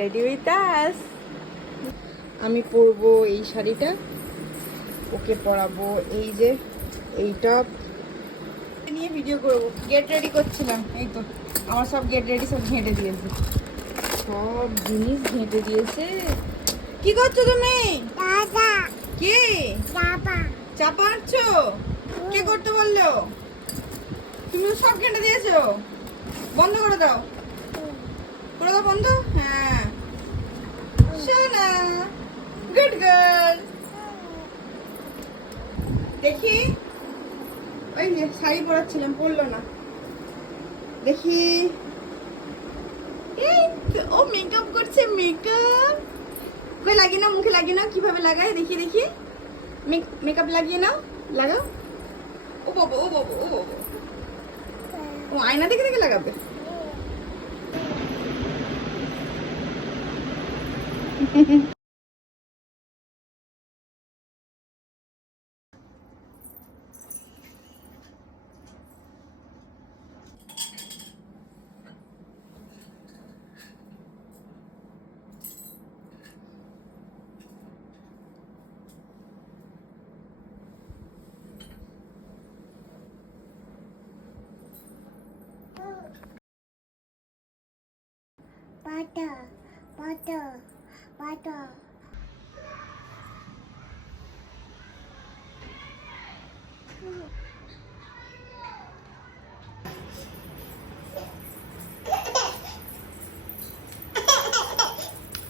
Ready with us. আমি পরবো এই শাড়িটা, ওকে পরাবো এই যে এই টপ নিয়ে ভিডিও করবো। গেট রেডি করছিলাম, এই তো আমার সব গেট রেডি সব ঘেঁটে দিয়েছে, সব জিনিস ঘেঁটে দিয়েছে। কি করছো তুমি? কে চাপা আনছো? কে করতে বললো? তুমি তো সব ঘেঁটে দিয়েছো, বন্ধ করে দাও, করে দাও বন্ধ। হ্যাঁ সোনা, গুড গার্ল। দেখি ওই যে শাড়ি পরাচ্ছিলাম, পরলো না, দেখি। এই ও মেকআপ করছে, মেকআপ কই লাগিয়ে নাও, মুখে লাগিয়ে নাও, কিভাবে লাগাই দেখি দেখি। মেকআপ লাগিয়ে নাও, লাগাও। ও বাবা ও বাবা ও বাবা, ও আয়না দেখে দেখে লাগাবে। Butter.